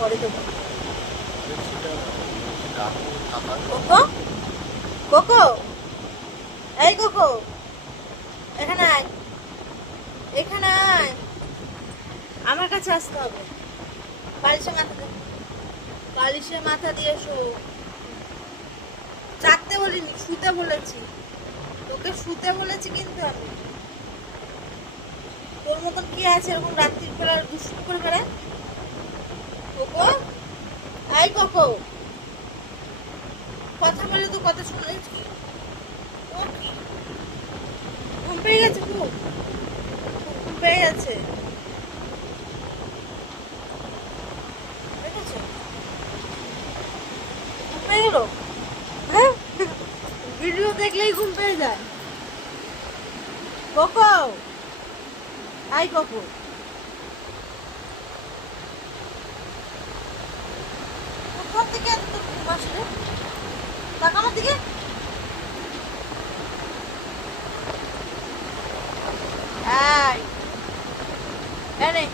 পরে দেবো। Cocoa, cocoa, এই কোকো, এখানে আয়, এখানে আয়, আমার কাছে আসতে হবে। বালিশে মাথা দে, বালিশে মাথা দিয়ে শো। জাগতে বলিনি, শুতে বলেছি তোকে, শুতে বলেছি। কিন্তু আমি তোর মতন কি আছে এরকম রাত্রির বেলা দুষ্টু করে বেড়ায়? কোকো, এই কোকো, কথা বলে তো কথা শুনে কি? ও কি ঘুম পেয়ে গেছে? খুব ঘুম পেয়ে গেছে, দেখেছো? ঘুম পেয়ে গেল। হ্যাঁ, ভিডিও দেখলেই ঘুম পেয়ে যায়। কোকো, আই কোকো, কোথার থেকে এত তোর ঘুম আসলে? তাকা আমার দিকে। এই, এনে